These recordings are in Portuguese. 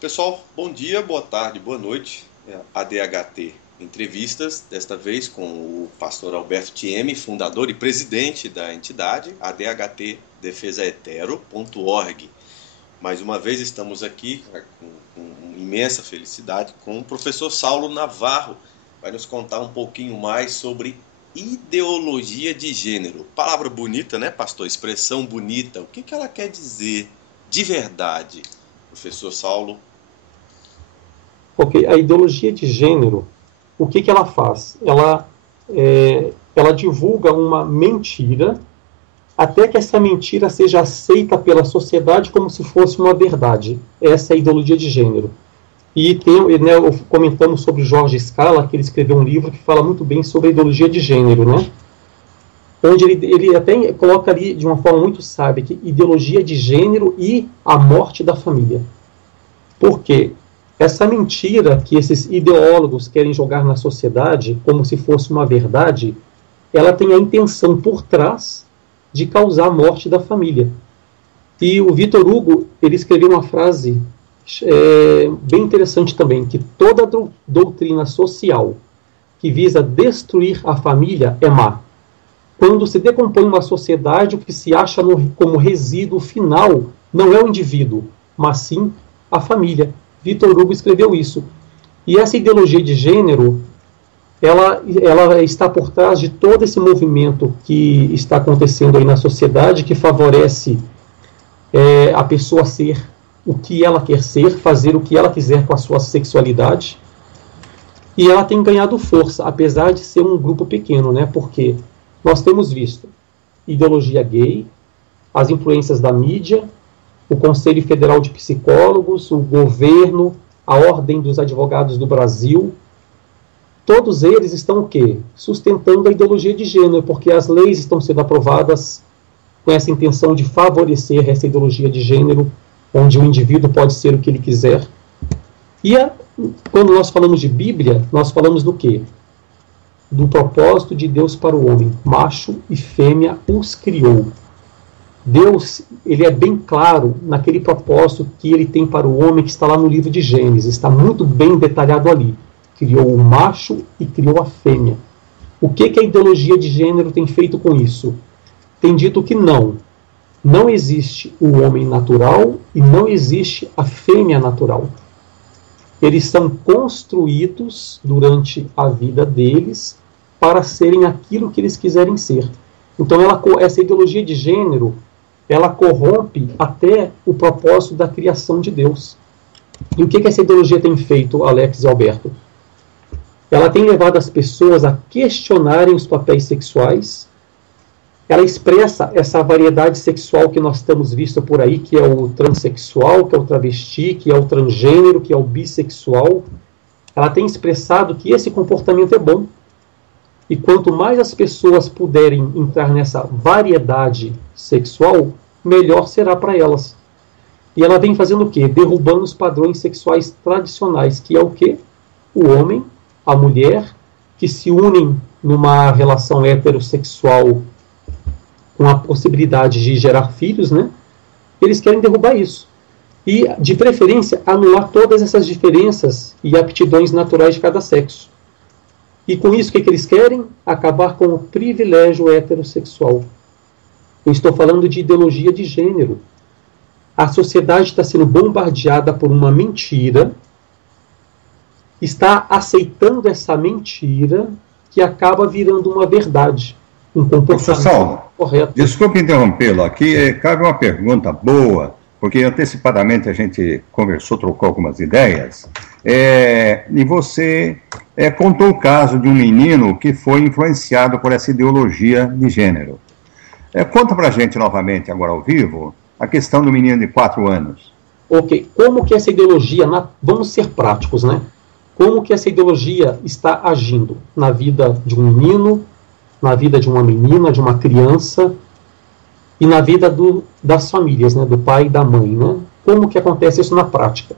Pessoal, bom dia, boa tarde, boa noite. ADHT Entrevistas, desta vez com o pastor Alberto Thieme, fundador e presidente da entidade adhtdefesahetero.org. Mais uma vez estamos aqui com imensa felicidade com o professor Saulo Navarro, vai nos contar um pouquinho mais sobre ideologia de gênero. Palavra bonita, né, pastor? Expressão bonita. O que ela quer dizer de verdade, professor Saulo? Ok, a ideologia de gênero, o que ela faz? Ela divulga uma mentira até que essa mentira seja aceita pela sociedade como se fosse uma verdade. Essa é a ideologia de gênero. E comentamos sobre Jorge Scala, que ele escreveu um livro que fala muito bem sobre a ideologia de gênero, né? Onde ele até coloca ali de uma forma muito sábia que ideologia de gênero e a morte da família. Por quê? Essa mentira que esses ideólogos querem jogar na sociedade como se fosse uma verdade, ela tem a intenção por trás de causar a morte da família. E o Victor Hugo, ele escreveu uma frase bem interessante também, que toda doutrina social que visa destruir a família é má. Quando se decompõe uma sociedade, o que se acha como resíduo final não é o indivíduo, mas sim a família. Victor Hugo escreveu isso. E essa ideologia de gênero, ela está por trás de todo esse movimento que está acontecendo aí na sociedade, que favorece a pessoa ser o que ela quer ser, fazer o que ela quiser com a sua sexualidade. E ela tem ganhado força, apesar de ser um grupo pequeno, né? Porque nós temos visto ideologia gay, as influências da mídia, o Conselho Federal de Psicólogos, o governo, a Ordem dos Advogados do Brasil, todos eles estão o quê? Sustentando a ideologia de gênero, porque as leis estão sendo aprovadas com essa intenção de favorecer essa ideologia de gênero, onde o indivíduo pode ser o que ele quiser. E quando nós falamos de Bíblia, nós falamos do quê? Do propósito de Deus para o homem. Macho e fêmea os criou. Deus, ele é bem claro naquele propósito que ele tem para o homem, que está lá no livro de Gênesis, está muito bem detalhado ali. Criou o macho e criou a fêmea. O que a ideologia de gênero tem feito com isso? Tem dito que não existe o homem natural e não existe a fêmea natural. Eles são construídos durante a vida deles para serem aquilo que eles quiserem ser. Então essa ideologia de gênero, ela corrompe até o propósito da criação de Deus. E o que essa ideologia tem feito, Alex e Alberto? Ela tem levado as pessoas a questionarem os papéis sexuais. Ela expressa essa variedade sexual que nós estamos vendo por aí, que é o transexual, que é o travesti, que é o transgênero, que é o bissexual. Ela tem expressado que esse comportamento é bom. E quanto mais as pessoas puderem entrar nessa variedade sexual, melhor será para elas. E ela vem fazendo o quê? Derrubando os padrões sexuais tradicionais, que é o quê? O homem, a mulher, que se unem numa relação heterossexual com a possibilidade de gerar filhos, né? Eles querem derrubar isso. E, de preferência, anular todas essas diferenças e aptidões naturais de cada sexo. E com isso, o que eles querem? Acabar com o privilégio heterossexual. Eu estou falando de ideologia de gênero. A sociedade está sendo bombardeada por uma mentira, está aceitando essa mentira que acaba virando uma verdade. Um comportamento correto. Desculpe interrompê-lo aqui, cabe uma pergunta boa, porque antecipadamente a gente conversou, trocou algumas ideias, e você contou o caso de um menino que foi influenciado por essa ideologia de gênero. Conta pra gente novamente, agora ao vivo, a questão do menino de 4 anos. Ok, como que essa ideologia, vamos ser práticos, né? Como que essa ideologia está agindo na vida de um menino, na vida de uma menina, de uma criança, e na vida das famílias, né, do pai e da mãe, né? Como que acontece isso na prática?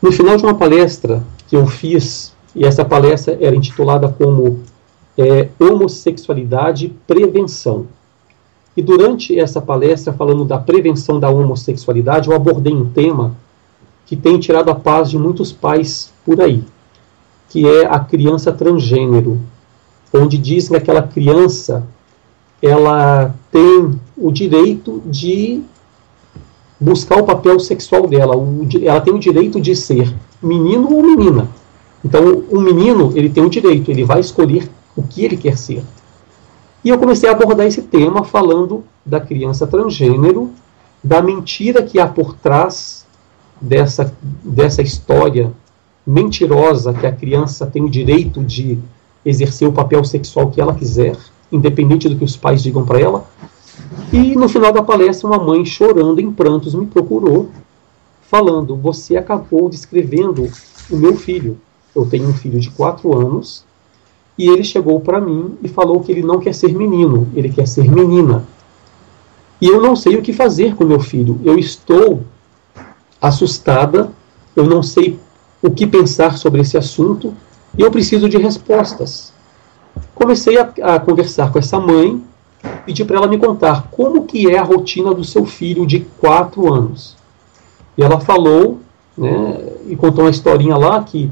No final de uma palestra que eu fiz, e essa palestra era intitulada como Homossexualidade e Prevenção. E durante essa palestra, falando da prevenção da homossexualidade, eu abordei um tema que tem tirado a paz de muitos pais por aí, que é a criança transgênero, onde diz que aquela criança ela tem o direito de buscar o papel sexual dela, ela tem o direito de ser menino ou menina. Então, o menino, ele tem o direito, ele vai escolher o que ele quer ser. E eu comecei a abordar esse tema falando da criança transgênero, da mentira que há por trás dessa história mentirosa que a criança tem o direito de exercer o papel sexual que ela quiser, independente do que os pais digam para ela. E no final da palestra, uma mãe chorando em prantos me procurou, falando: você acabou descrevendo o meu filho. Eu tenho um filho de 4 anos, e ele chegou para mim e falou que ele não quer ser menino, ele quer ser menina. E eu não sei o que fazer com meu filho. Eu estou assustada, eu não sei o que pensar sobre esse assunto, e eu preciso de respostas. Comecei a conversar com essa mãe, pedi para ela me contar como que é a rotina do seu filho de 4 anos. E ela falou, né, e contou uma historinha lá que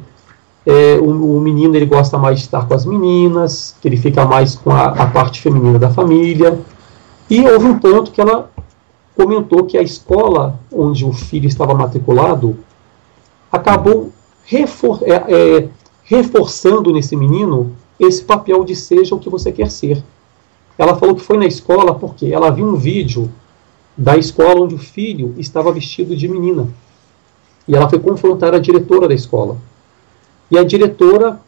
o menino ele gosta mais de estar com as meninas, que ele fica mais com a parte feminina da família. E houve um ponto que ela comentou que a escola onde o filho estava matriculado acabou reforçando nesse menino esse papel de seja o que você quer ser. Ela falou que foi na escola porque ela viu um vídeo da escola onde o filho estava vestido de menina. E ela foi confrontar a diretora da escola. E a diretora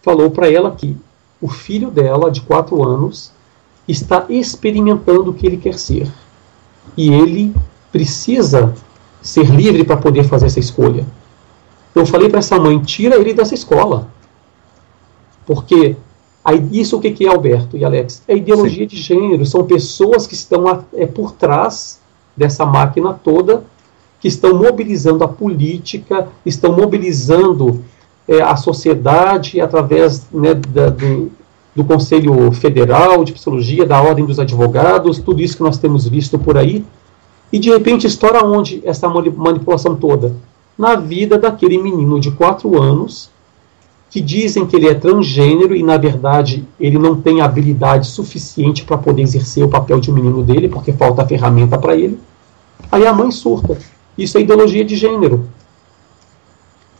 falou para ela que o filho dela, de 4 anos, está experimentando o que ele quer ser. E ele precisa ser livre para poder fazer essa escolha. Eu falei para essa mãe: tira ele dessa escola. Porque isso o que é, Alberto e Alex? É ideologia de gênero. São pessoas que estão por trás dessa máquina toda, que estão mobilizando a política, estão mobilizando a sociedade através, né, do Conselho Federal de Psicologia, da Ordem dos Advogados, tudo isso que nós temos visto por aí. E de repente estoura onde essa manipulação toda? Na vida daquele menino de 4 anos, que dizem que ele é transgênero e, na verdade, ele não tem habilidade suficiente para poder exercer o papel de menino dele, porque falta ferramenta para ele. Aí a mãe surta. Isso é ideologia de gênero.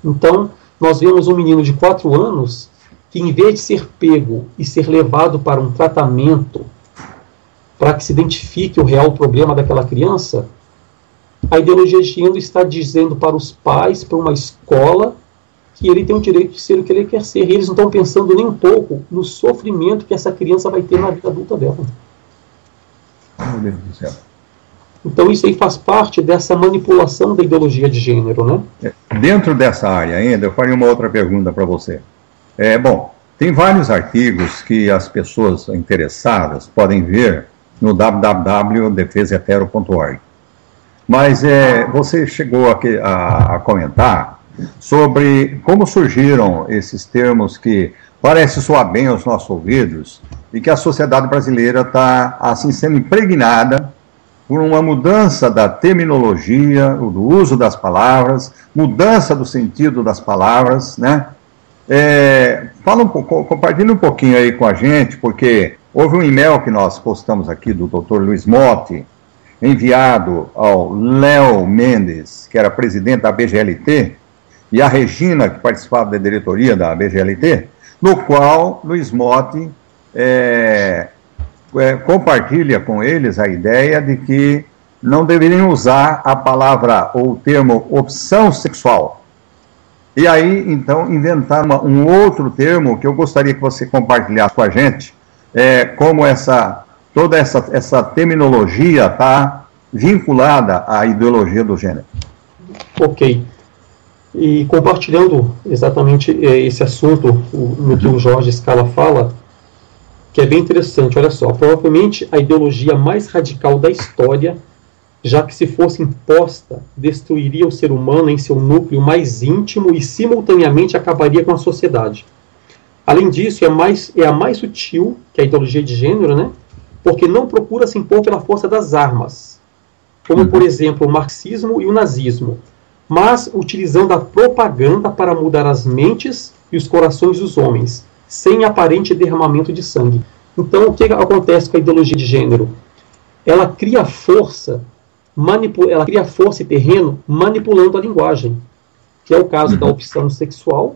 Então, nós vemos um menino de 4 anos que, em vez de ser pego e ser levado para um tratamento para que se identifique o real problema daquela criança, a ideologia de gênero está dizendo para os pais, para uma escola, que ele tem o direito de ser o que ele quer ser. E eles não estão pensando nem um pouco no sofrimento que essa criança vai ter na vida adulta dela. Meu Deus do céu. Então isso aí faz parte dessa manipulação da ideologia de gênero, né? Dentro dessa área ainda, eu faria uma outra pergunta para você. Bom, tem vários artigos que as pessoas interessadas podem ver no www.defesahetero.org. Mas você chegou a comentar sobre como surgiram esses termos que parecem soar bem aos nossos ouvidos e que a sociedade brasileira está assim sendo impregnada por uma mudança da terminologia, do uso das palavras, mudança do sentido das palavras, né? Compartilhe um pouquinho aí com a gente, porque houve um e-mail que nós postamos aqui do Dr. Luiz Motti, enviado ao Léo Mendes, que era presidente da BGLT, e a Regina, que participava da diretoria da BGLT, no qual Luiz Motti compartilha com eles a ideia de que não deveriam usar a palavra ou o termo opção sexual. E aí, então, inventar um outro termo que eu gostaria que você compartilhasse com a gente, como toda essa terminologia está vinculada à ideologia do gênero. Ok. E compartilhando exatamente esse assunto no que o Jorge Scala fala, que é bem interessante, olha só, provavelmente a ideologia mais radical da história, já que se fosse imposta, destruiria o ser humano em seu núcleo mais íntimo e simultaneamente acabaria com a sociedade. Além disso, é a mais sutil que a ideologia de gênero, né? Porque não procura se impor pela força das armas, como, por exemplo, o marxismo e o nazismo. mas utilizando a propaganda para mudar as mentes e os corações dos homens, sem aparente derramamento de sangue. Então, o que acontece com a ideologia de gênero? Ela cria força, ela cria força e terreno manipulando a linguagem, que é o caso da opção sexual,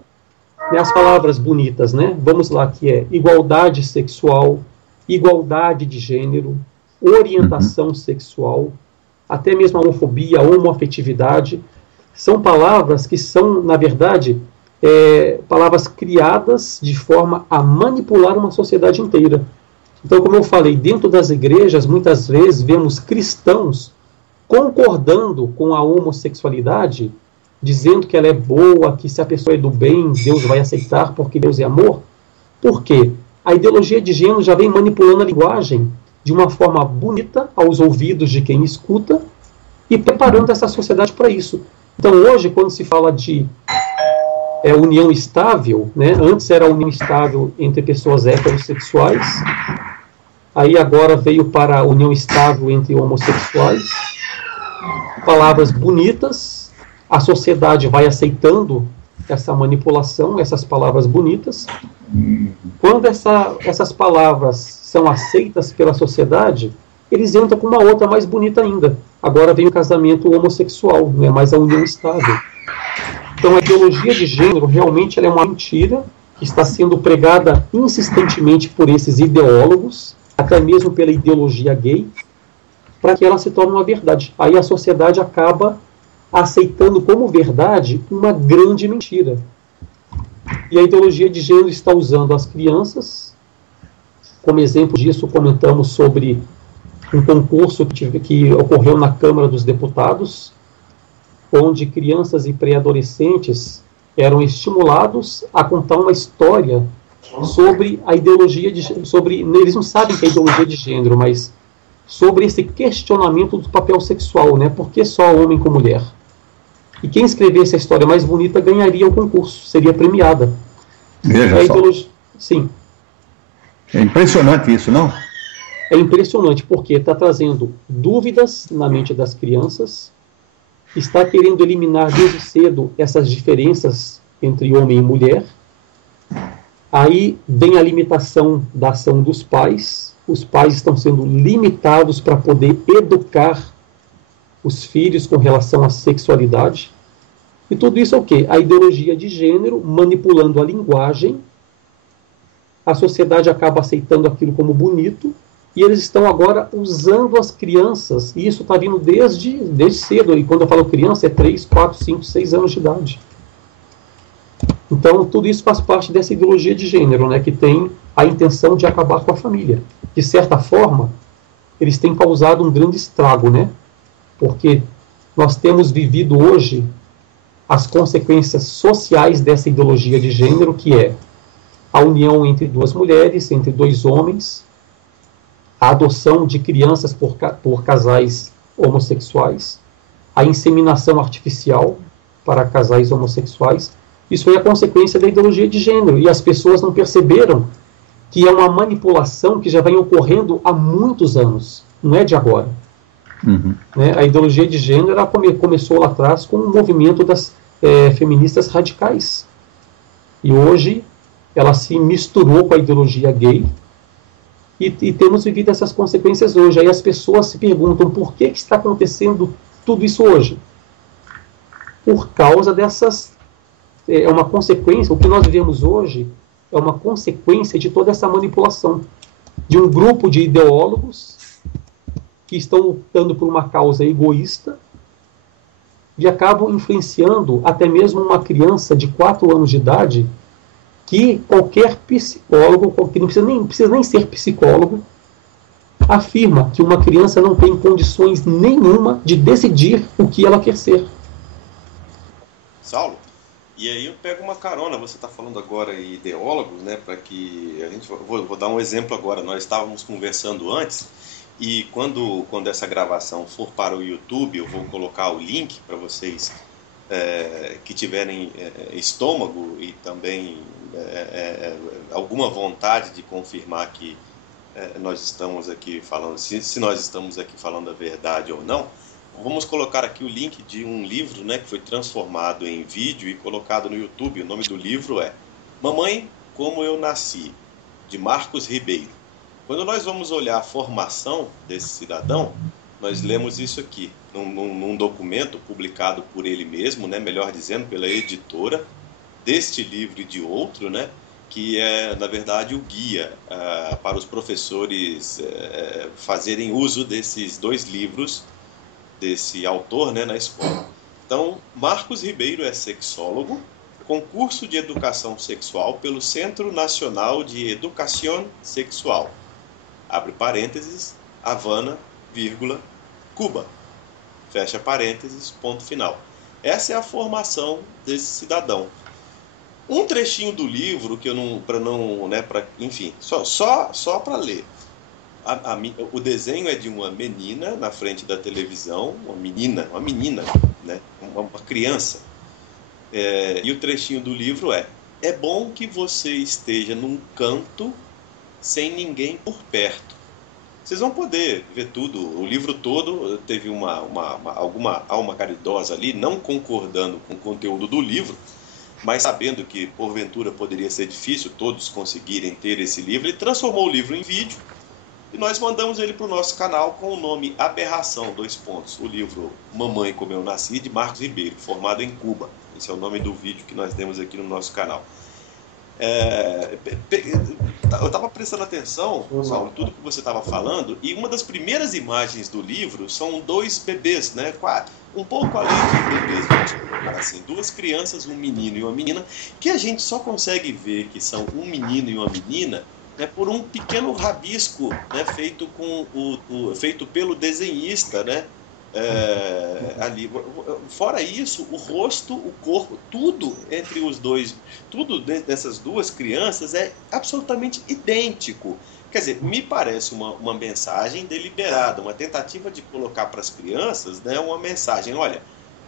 né, as palavras bonitas, né? Vamos lá, que é igualdade sexual, igualdade de gênero, orientação sexual, até mesmo a homofobia, a homoafetividade, são palavras que são, na verdade, palavras criadas de forma a manipular uma sociedade inteira. Então, como eu falei, dentro das igrejas, muitas vezes vemos cristãos concordando com a homossexualidade, dizendo que ela é boa, que se a pessoa é do bem, Deus vai aceitar porque Deus é amor. Por quê? A ideologia de gênero já vem manipulando a linguagem de uma forma bonita aos ouvidos de quem escuta e preparando essa sociedade para isso. Então, hoje, quando se fala de união estável, né, antes era a união estável entre pessoas heterossexuais, aí agora veio para a união estável entre homossexuais, palavras bonitas, a sociedade vai aceitando essa manipulação, essas palavras bonitas. Quando essas palavras são aceitas pela sociedade, eles entram com uma outra mais bonita ainda. Agora vem o casamento homossexual, não é mais a união estável. Então a ideologia de gênero realmente ela é uma mentira que está sendo pregada insistentemente por esses ideólogos, até mesmo pela ideologia gay, para que ela se torne uma verdade. Aí a sociedade acaba aceitando como verdade uma grande mentira. E a ideologia de gênero está usando as crianças. Como exemplo disso, comentamos sobre um concurso que ocorreu na Câmara dos Deputados, onde crianças e pré-adolescentes eram estimulados a contar uma história sobre a ideologia de sobre eles não sabem que é ideologia de gênero, mas sobre esse questionamento do papel sexual, né? Por que só homem com mulher? E quem escrevesse a história mais bonita ganharia o concurso, seria premiada. Veja só. Sim. É impressionante isso, não? É impressionante, porque está trazendo dúvidas na mente das crianças, está querendo eliminar desde cedo essas diferenças entre homem e mulher. Aí vem a limitação da ação dos pais. Os pais estão sendo limitados para poder educar os filhos com relação à sexualidade. E tudo isso é o quê? A ideologia de gênero manipulando a linguagem. A sociedade acaba aceitando aquilo como bonito e eles estão agora usando as crianças, e isso está vindo desde cedo, e quando eu falo criança é 3, 4, 5, 6 anos de idade. Então tudo isso faz parte dessa ideologia de gênero, né, que tem a intenção de acabar com a família. De certa forma, eles têm causado um grande estrago, né, porque nós temos vivido hoje as consequências sociais dessa ideologia de gênero, que é a união entre duas mulheres, entre dois homens, a adoção de crianças por casais homossexuais, a inseminação artificial para casais homossexuais. Isso foi a consequência da ideologia de gênero, e as pessoas não perceberam que é uma manipulação que já vem ocorrendo há muitos anos, não é de agora. Né? A ideologia de gênero ela começou lá atrás com o movimento das feministas radicais, e hoje ela se misturou com a ideologia gay, e temos vivido essas consequências hoje. Aí as pessoas se perguntam por que está acontecendo tudo isso hoje. Por causa dessas... É uma consequência, o que nós vivemos hoje é uma consequência de toda essa manipulação. De um grupo de ideólogos que estão lutando por uma causa egoísta e acabam influenciando até mesmo uma criança de 4 anos de idade, que qualquer psicólogo, que não precisa nem ser psicólogo, afirma que uma criança não tem condições nenhuma de decidir o que ela quer ser. Saulo, e aí eu pego uma carona, você está falando agora em ideólogos, né, para que a gente... Vou dar um exemplo agora, nós estávamos conversando antes, e quando essa gravação for para o YouTube, eu vou colocar o link para vocês que tiverem estômago e também alguma vontade de confirmar que nós estamos aqui falando, se nós estamos aqui falando a verdade ou não. vamos colocar aqui o link de um livro, né, que foi transformado em vídeo e colocado no YouTube. O nome do livro é Mamãe, Como Eu Nasci, de Marcos Ribeiro. Quando nós vamos olhar a formação desse cidadão, nós lemos isso aqui, num documento publicado por ele mesmo, né, melhor dizendo, pela editora deste livro e de outro, né, que é, na verdade, o guia para os professores fazerem uso desses 2 livros desse autor, né, na escola. Então, Marcos Ribeiro é sexólogo, concurso de educação sexual pelo Centro Nacional de Educação Sexual, abre parênteses, Havana, vírgula, Cuba, fecha parênteses, ponto final. Essa é a formação desse cidadão. Um trechinho do livro, que eu não, enfim, só para ler. O desenho é de uma menina na frente da televisão, uma menina, né, uma criança. E o trechinho do livro é bom que você esteja num canto sem ninguém por perto. Vocês vão poder ver tudo, o livro todo. Teve alguma alma caridosa ali, não concordando com o conteúdo do livro, mas sabendo que, porventura, poderia ser difícil todos conseguirem ter esse livro, ele transformou o livro em vídeo e nós mandamos ele para o nosso canal com o nome Aberração, : o livro Mamãe, Como Eu Nasci, de Marcos Ribeiro, formado em Cuba. Esse é o nome do vídeo que nós demos aqui no nosso canal. Eu estava prestando atenção, Saulo, tudo que você estava falando, e uma das primeiras imagens do livro são 2 bebês, né, um pouco além de bebês, assim, 2 crianças, um menino e uma menina, que a gente só consegue ver que são um menino e uma menina, né, por um pequeno rabisco, né, feito pelo desenhista, né, ali. Fora isso, o rosto, o corpo, tudo entre os dois, tudo dessas 2 crianças é absolutamente idêntico. Quer dizer, me parece uma mensagem deliberada, uma tentativa de colocar para as crianças, né, uma mensagem: olha,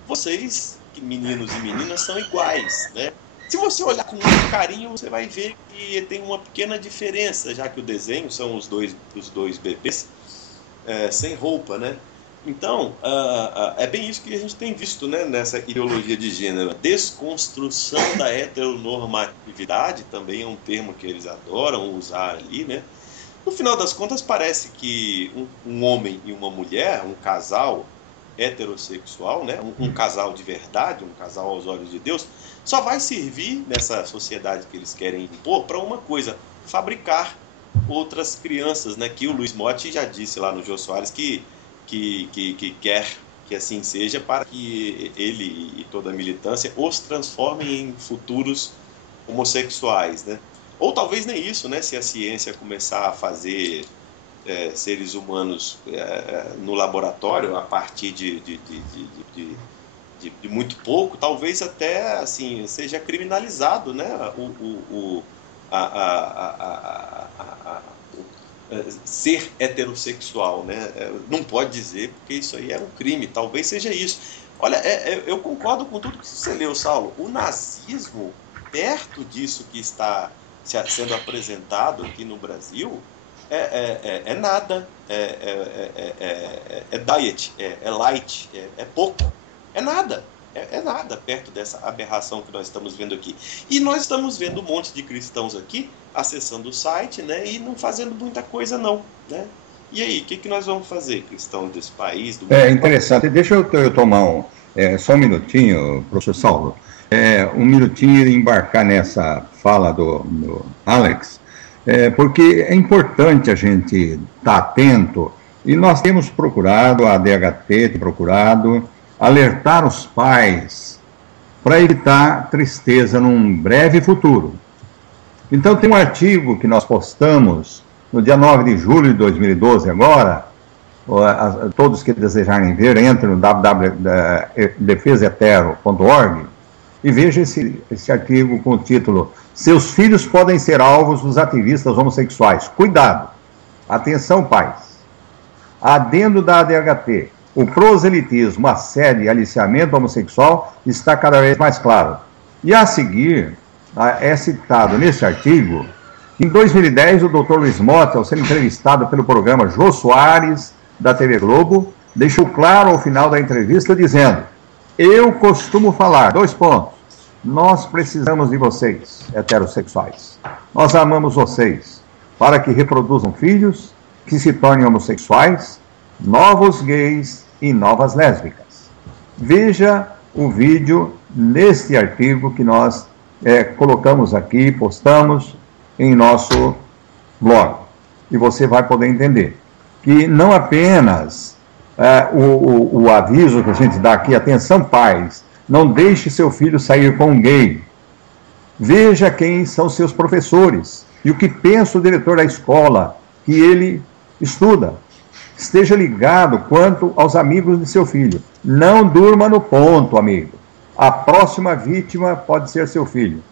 vocês, meninos e meninas, são iguais, né? Se você olhar com muito carinho, você vai ver que tem uma pequena diferença, já que o desenho são os dois bebês sem roupa, né? Então, é bem isso que a gente tem visto, né, nessa ideologia de gênero. A desconstrução da heteronormatividade também é um termo que eles adoram usar ali, né? No final das contas, parece que um homem e uma mulher, um casal heterossexual, né, um casal de verdade, um casal aos olhos de Deus, só vai servir nessa sociedade que eles querem impor para uma coisa: fabricar outras crianças, né, que o Luiz Motti já disse lá no Jô Soares que quer que assim seja, para que ele e toda a militância os transformem em futuros homossexuais, né? Ou talvez nem isso, né? Se a ciência começar a fazer seres humanos no laboratório a partir de muito pouco, talvez até assim seja criminalizado, né? Ser heterossexual, né? Não pode dizer, porque isso aí é um crime. Talvez seja isso. Olha, eu concordo com tudo que você leu, Saulo. O nazismo, perto disso que está sendo apresentado aqui no Brasil, é nada. É diet, é light, é pouco. É nada. É nada perto dessa aberração que nós estamos vendo aqui. E nós estamos vendo um monte de cristãos aqui acessando o site, né, e não fazendo muita coisa não, né? E aí, o que nós vamos fazer, cristãos desse país? Do mundo? Interessante. Deixa eu tomar só um minutinho, professor Saulo. Um minutinho e embarcar nessa fala do Alex, porque é importante a gente estar atento, e nós temos procurado, a ADHT tem procurado alertar os pais para evitar tristeza num breve futuro. Então, tem um artigo que nós postamos no dia 9 de julho de 2012, agora. Todos que desejarem ver, entrem no www.defesahetero.org e vejam esse artigo com o título: Seus filhos podem ser alvos dos ativistas homossexuais. Cuidado! Atenção, pais! Adendo da ADHT: o proselitismo, assédio e aliciamento homossexual está cada vez mais claro. E a seguir, é citado nesse artigo, em 2010, o Dr. Luiz Motti, ao ser entrevistado pelo programa Jô Soares, da TV Globo, deixou claro ao final da entrevista dizendo: eu costumo falar, 2 pontos, nós precisamos de vocês, heterossexuais. Nós amamos vocês para que reproduzam filhos, que se tornem homossexuais, novos gays e novas lésbicas. Veja o vídeo neste artigo que nós colocamos aqui, postamos em nosso blog. E você vai poder entender que não apenas o aviso que a gente dá aqui, atenção pais, não deixe seu filho sair com um gay. Veja quem são seus professores e o que pensa o diretor da escola que ele estuda. Esteja ligado quanto aos amigos de seu filho. Não durma no ponto, amigo. A próxima vítima pode ser seu filho.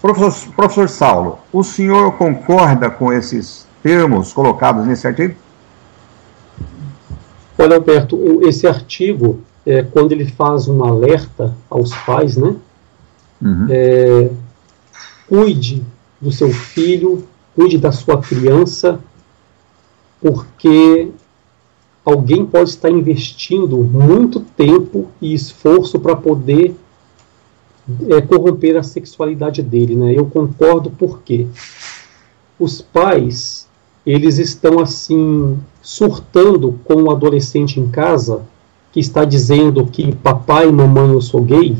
Professor Saulo, o senhor concorda com esses termos colocados nesse artigo? Olha, Alberto, esse artigo, quando ele faz um alerta aos pais, né? Cuide do seu filho, cuide da sua criança, porque alguém pode estar investindo muito tempo e esforço para poder corromper a sexualidade dele, né? Eu concordo porque os pais, eles estão assim surtando com o adolescente em casa que está dizendo que papai, mamãe, eu sou gay,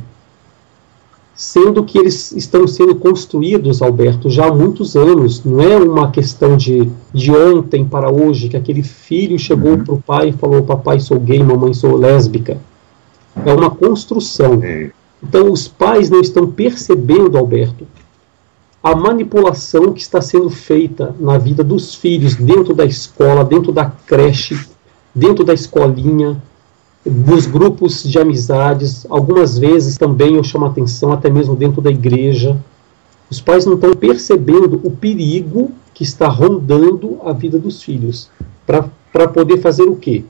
sendo que eles estão sendo construídos, Alberto, já há muitos anos. Não é uma questão de ontem para hoje, que aquele filho chegou para o pai e falou: papai, sou gay, mamãe, sou lésbica. É uma construção. Então, os pais não estão percebendo, Alberto, a manipulação que está sendo feita na vida dos filhos, dentro da escola, dentro da creche, dentro da escolinha, dos grupos de amizades. Algumas vezes também eu chamo a atenção, até mesmo dentro da igreja. Os pais não estão percebendo o perigo que está rondando a vida dos filhos. Para poder fazer o quê?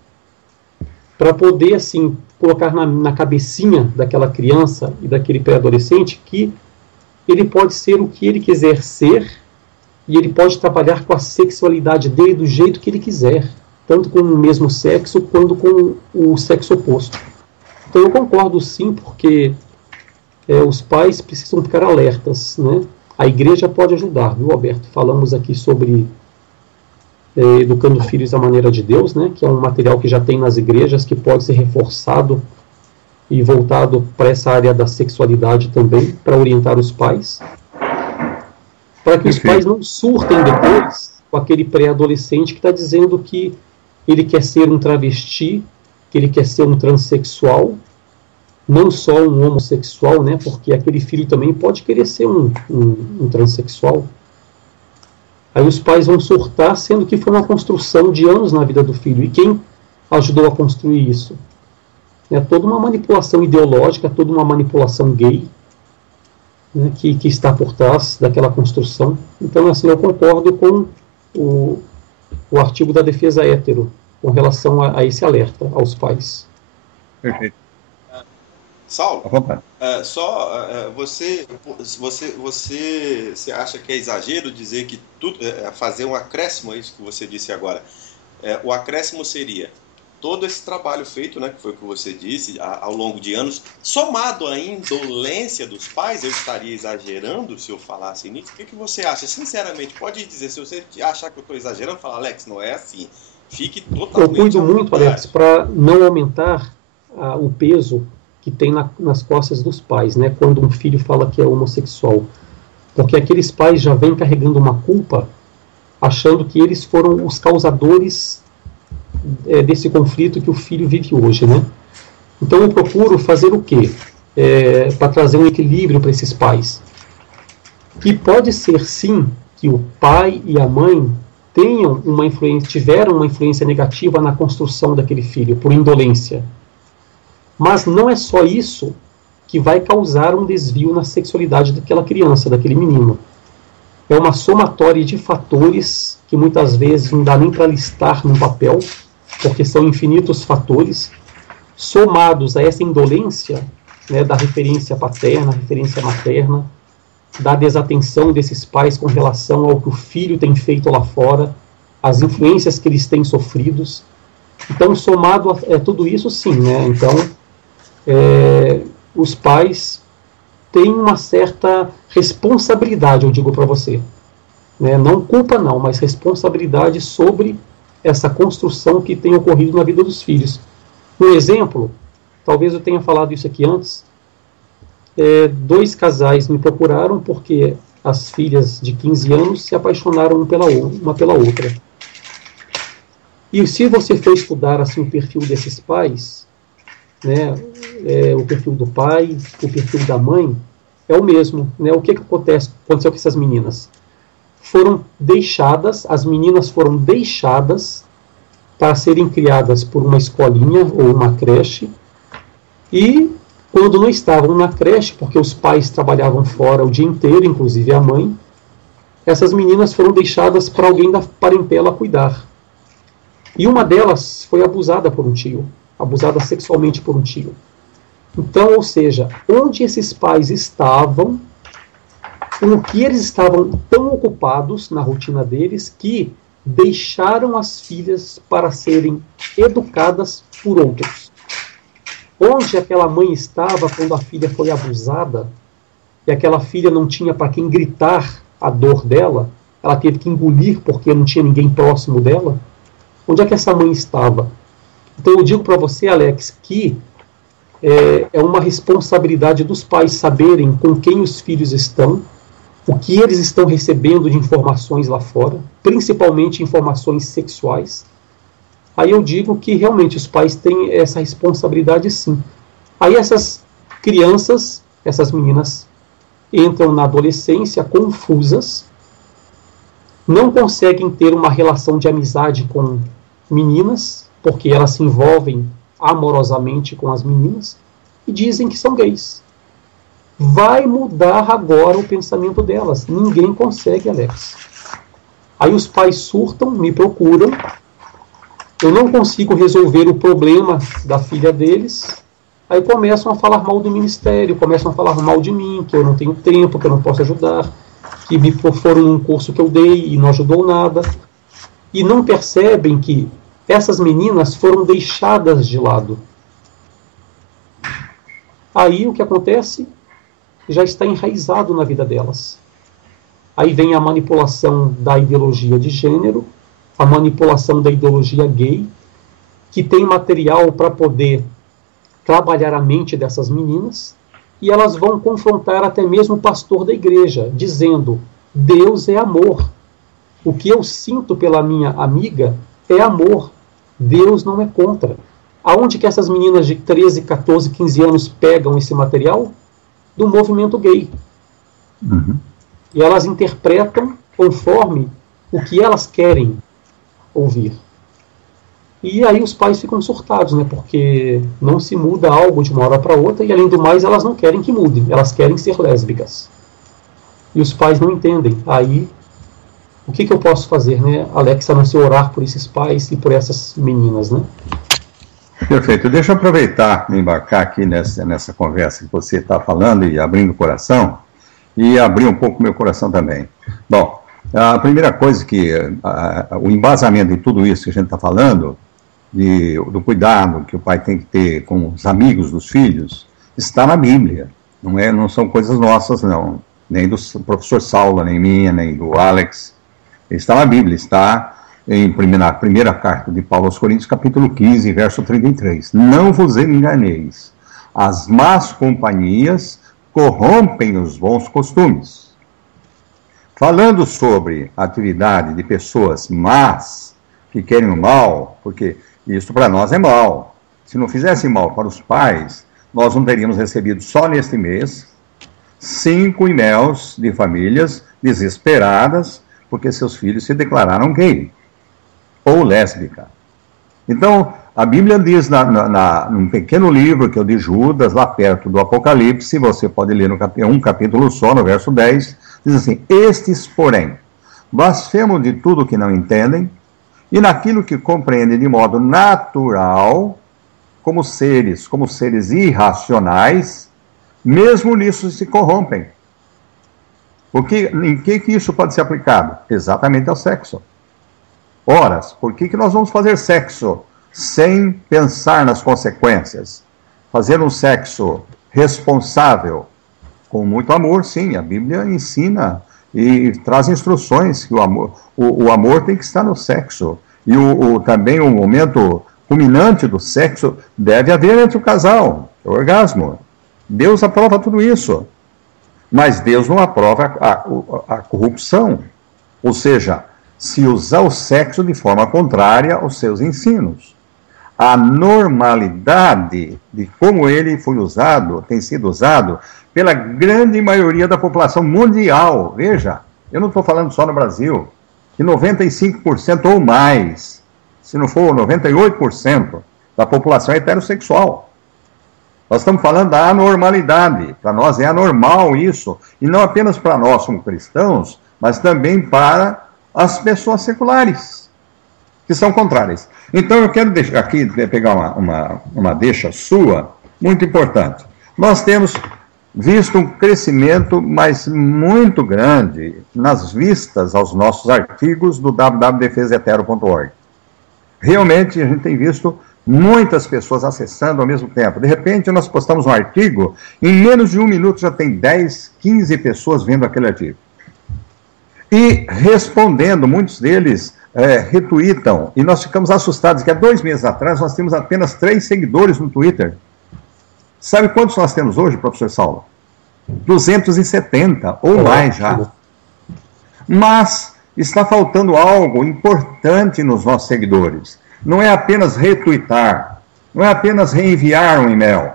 Para poder, assim, colocar na cabecinha daquela criança e daquele pré-adolescente que ele pode ser o que ele quiser ser e ele pode trabalhar com a sexualidade dele do jeito que ele quiser, tanto com o mesmo sexo quanto com o sexo oposto. Então eu concordo sim, porque os pais precisam ficar alertas, né? A igreja pode ajudar, viu, Alberto? Falamos aqui sobre Educando Filhos à Maneira de Deus, né? Que é um material que já tem nas igrejas, que pode ser reforçado e voltado para essa área da sexualidade também, para orientar os pais, para que os pais não surtem depois com aquele pré-adolescente que está dizendo que ele quer ser um travesti, que ele quer ser um transexual, não só um homossexual, né? Porque aquele filho também pode querer ser um transexual. Aí os pais vão surtar, sendo que foi uma construção de anos na vida do filho. E quem ajudou a construir isso? É toda uma manipulação ideológica, toda uma manipulação gay, né, que está por trás daquela construção. Então, assim, eu concordo com o artigo da defesa hétero com relação a esse alerta aos pais. Perfeito. Saulo, você acha que é exagero dizer que tudo, fazer um acréscimo a isso que você disse agora? O acréscimo seria todo esse trabalho feito, né, que foi o que você disse, ao longo de anos, somado à indolência dos pais. Eu estaria exagerando se eu falasse nisso? O que você acha? Sinceramente, pode dizer, se você achar que eu estou exagerando, fala: Alex, não é assim. Fique totalmente... Eu cuido muito, Alex, para não aumentar o peso que tem nas costas dos pais, né, quando um filho fala que é homossexual. Porque aqueles pais já vêm carregando uma culpa, achando que eles foram os causadores desse conflito que o filho vive hoje, né? Então eu procuro fazer o quê? Para trazer um equilíbrio para esses pais. Que pode ser, sim, que o pai e a mãe tiveram uma influência negativa na construção daquele filho, por indolência. Mas não é só isso que vai causar um desvio na sexualidade daquela criança, daquele menino. É uma somatória de fatores que muitas vezes não dá nem para listar num papel, porque são infinitos fatores, somados a essa indolência, né, da referência paterna, referência materna, da desatenção desses pais com relação ao que o filho tem feito lá fora, as influências que eles têm sofridos. Então, somado a tudo isso, sim, né? Então, os pais têm uma certa responsabilidade, eu digo para você, né? Não culpa não, mas responsabilidade sobre essa construção que tem ocorrido na vida dos filhos. Um exemplo, talvez eu tenha falado isso aqui antes, 2 casais me procuraram porque as filhas de 15 anos se apaixonaram uma pela outra. E se você for estudar assim, o perfil desses pais, né, o perfil do pai, o perfil da mãe, é o mesmo. Né? O que aconteceu com essas meninas? As meninas foram deixadas para serem criadas por uma escolinha ou uma creche, e quando não estavam na creche, porque os pais trabalhavam fora o dia inteiro, inclusive a mãe, essas meninas foram deixadas para alguém da parentela cuidar. E uma delas foi abusada por um tio, abusada sexualmente por um tio. Então, ou seja, onde esses pais estavam, com o que eles estavam tão ocupados na rotina deles, que deixaram as filhas para serem educadas por outros. Onde aquela mãe estava quando a filha foi abusada, e aquela filha não tinha para quem gritar a dor dela, ela teve que engolir porque não tinha ninguém próximo dela. Onde é que essa mãe estava? Então eu digo para você, Alex, que é uma responsabilidade dos pais saberem com quem os filhos estão, o que eles estão recebendo de informações lá fora, principalmente informações sexuais. Aí eu digo que realmente os pais têm essa responsabilidade, sim. Aí essas crianças, essas meninas, entram na adolescência confusas, não conseguem ter uma relação de amizade com meninas, porque elas se envolvem amorosamente com as meninas, e dizem que são gays. Vai mudar agora o pensamento delas. Ninguém consegue, Alex. Aí os pais surtam, me procuram, eu não consigo resolver o problema da filha deles, aí começam a falar mal do ministério, começam a falar mal de mim, que eu não tenho tempo, que eu não posso ajudar, que me foram num curso que eu dei e não ajudou nada. E não percebem que essas meninas foram deixadas de lado. Aí o que acontece? Já está enraizado na vida delas. Aí vem a manipulação da ideologia de gênero, a manipulação da ideologia gay, que tem material para poder trabalhar a mente dessas meninas, e elas vão confrontar até mesmo o pastor da igreja, dizendo: Deus é amor. O que eu sinto pela minha amiga é amor. Deus não é contra. Aonde que essas meninas de 13, 14, 15 anos pegam esse material? Do movimento gay. Uhum. E elas interpretam conforme o que elas querem ouvir. E aí os pais ficam surtados, né? Porque não se muda algo de uma hora para outra, e além do mais elas não querem que mude, elas querem ser lésbicas. E os pais não entendem. Aí, o que eu posso fazer, né, Alex, a não ser orar por esses pais e por essas meninas, né? Perfeito. Deixa eu aproveitar e embarcar aqui nessa conversa que você está falando e abrindo o coração, e abrir um pouco o meu coração também. Bom, a primeira coisa que o embasamento de tudo isso que a gente está falando, do cuidado que o pai tem que ter com os amigos dos filhos, está na Bíblia. Não são coisas nossas, não. Nem do professor Saulo, nem minha, nem do Alex. Está na Bíblia, está na primeira carta de Paulo aos Coríntios, capítulo 15, verso 33. Não vos enganeis. As más companhias corrompem os bons costumes. Falando sobre a atividade de pessoas más, que querem o mal, porque isso para nós é mal. Se não fizesse mal para os pais, nós não teríamos recebido só neste mês 5 e-mails de famílias desesperadas porque seus filhos se declararam gay ou lésbica. Então, a Bíblia diz num pequeno livro que é o de Judas, lá perto do Apocalipse, você pode ler um capítulo só, no verso 10, diz assim: estes, porém, blasfemam de tudo que não entendem, e naquilo que compreendem de modo natural, como seres irracionais, mesmo nisso se corrompem. Em que isso pode ser aplicado? Exatamente ao sexo. Ora, por que nós vamos fazer sexo sem pensar nas consequências. Fazer um sexo responsável, com muito amor, sim, a Bíblia ensina e traz instruções que o amor tem que estar no sexo. E também o momento culminante do sexo deve haver entre o casal, o orgasmo. Deus aprova tudo isso. Mas Deus não aprova a corrupção. Ou seja, se usar o sexo de forma contrária aos seus ensinos. A normalidade de como ele foi usado, tem sido usado pela grande maioria da população mundial. Veja, eu não estou falando só no Brasil, que 95% ou mais, se não for 98% da população é heterossexual. Nós estamos falando da anormalidade. Para nós é anormal isso, e não apenas para nós como cristãos, mas também para as pessoas seculares, que são contrárias. Então eu quero pegar uma deixa sua, muito importante. Nós temos visto um crescimento, mas muito grande, nas vistas aos nossos artigos do www.defesahetero.org. Realmente a gente tem visto muitas pessoas acessando ao mesmo tempo. De repente nós postamos um artigo, em menos de 1 minuto já tem 10, 15 pessoas vendo aquele artigo. E respondendo, muitos deles retweetam, e nós ficamos assustados que há 2 meses atrás nós tínhamos apenas 3 seguidores no Twitter. Sabe quantos nós temos hoje, professor Saulo? 270 ou mais já. Mas está faltando algo importante nos nossos seguidores. Não é apenas retweetar, não é apenas reenviar um e-mail.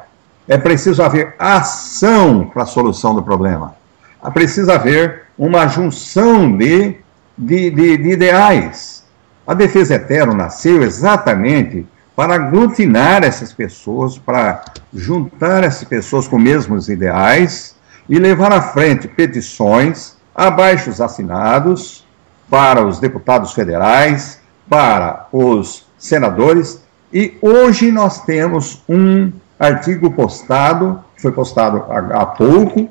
É preciso haver ação para a solução do problema. É preciso haver uma junção de ideais. A Defesa Hetero nasceu exatamente para aglutinar essas pessoas, para juntar essas pessoas com os mesmos ideais e levar à frente petições, abaixos assinados para os deputados federais, para os senadores. E hoje nós temos um artigo postado, que foi postado há pouco,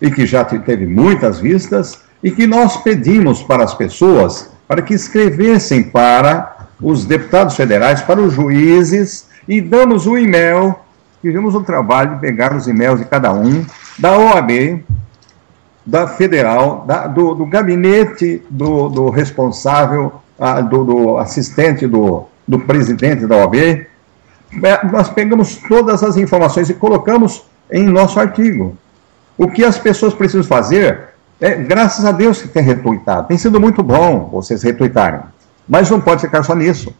e que já teve muitas vistas, e que nós pedimos para as pessoas para que escrevessem para os deputados federais, para os juízes, e damos o e-mail, tivemos o trabalho de pegar os e-mails de cada um, da OAB, da federal, do gabinete do responsável, do assistente do presidente da OAB. Nós pegamos todas as informações e colocamos em nosso artigo. O que as pessoas precisam fazer graças a Deus que tem retweetado. Tem sido muito bom vocês retweetarem. Mas não pode ficar só nisso.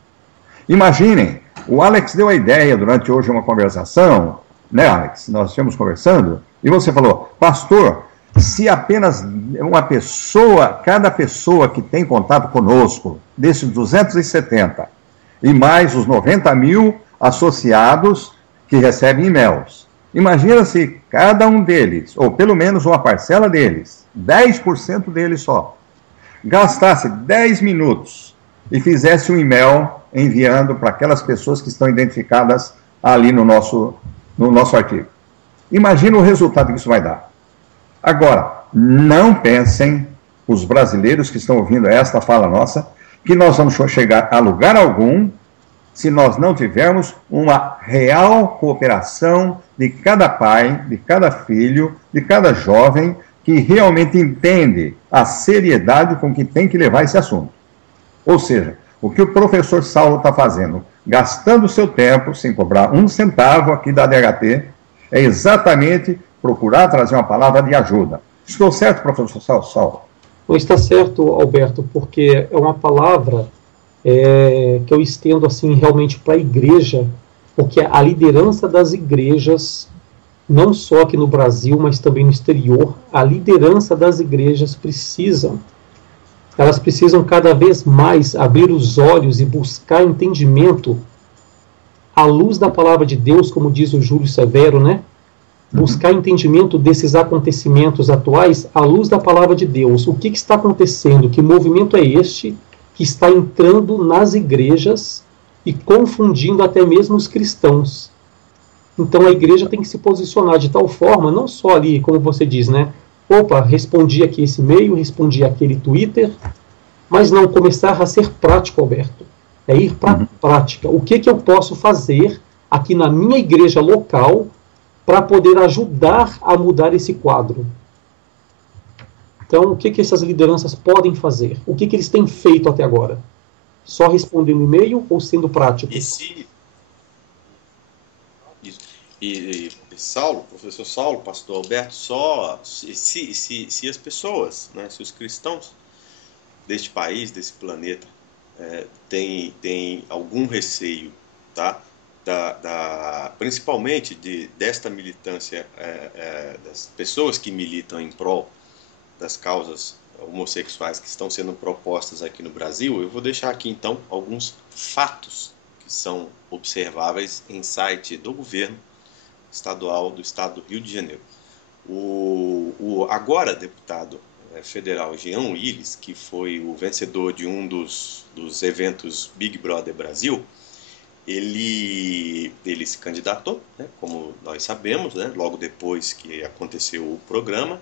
Imaginem, o Alex deu a ideia durante hoje uma conversação, né, Alex? Nós estivemos conversando, e você falou, pastor, se apenas uma pessoa, cada pessoa que tem contato conosco, desses 270, e mais os 90 mil associados que recebem e-mails, imagina se cada um deles, ou pelo menos uma parcela deles, 10% deles só, gastasse 10 minutos e fizesse um e-mail enviando para aquelas pessoas que estão identificadas ali no nosso artigo. Imagina o resultado que isso vai dar. Agora, não pensem, os brasileiros que estão ouvindo esta fala nossa, que nós vamos chegar a lugar algum se nós não tivermos uma real cooperação de cada pai, de cada filho, de cada jovem que realmente entende a seriedade com que tem que levar esse assunto. Ou seja, o que o professor Saulo está fazendo, gastando o seu tempo, sem cobrar 1 centavo aqui da DHT, é exatamente procurar trazer uma palavra de ajuda. Estou certo, professor Saulo? Não está certo, Alberto, porque é uma palavra que eu estendo assim realmente para a igreja, porque a liderança das igrejas, não só aqui no Brasil, mas também no exterior, a liderança das igrejas elas precisam cada vez mais abrir os olhos e buscar entendimento à luz da palavra de Deus, como diz o Júlio Severo, né? Buscar entendimento desses acontecimentos atuais à luz da palavra de Deus. O que está acontecendo? Que movimento é este que está entrando nas igrejas e confundindo até mesmo os cristãos? Então a igreja tem que se posicionar de tal forma, não só ali, como você diz, né? Opa, respondi aqui esse e-mail, respondi aquele Twitter, mas não, começar a ser prático, Alberto. é ir para a prática. O que eu posso fazer aqui na minha igreja local para poder ajudar a mudar esse quadro? Então, o que essas lideranças podem fazer? O que eles têm feito até agora? Só respondendo e-mail ou sendo práticos? E Saulo, professor Saulo, pastor Alberto, se as pessoas, né, se os cristãos deste país, desse planeta, têm algum receio, tá? Principalmente desta militância, das pessoas que militam em prol das causas homossexuais que estão sendo propostas aqui no Brasil, eu vou deixar aqui então alguns fatos que são observáveis em site do governo estadual do estado do Rio de Janeiro. O agora deputado federal Jean Willis, que foi o vencedor de um dos eventos Big Brother Brasil, ele se candidatou, né, como nós sabemos, né, logo depois que aconteceu o programa,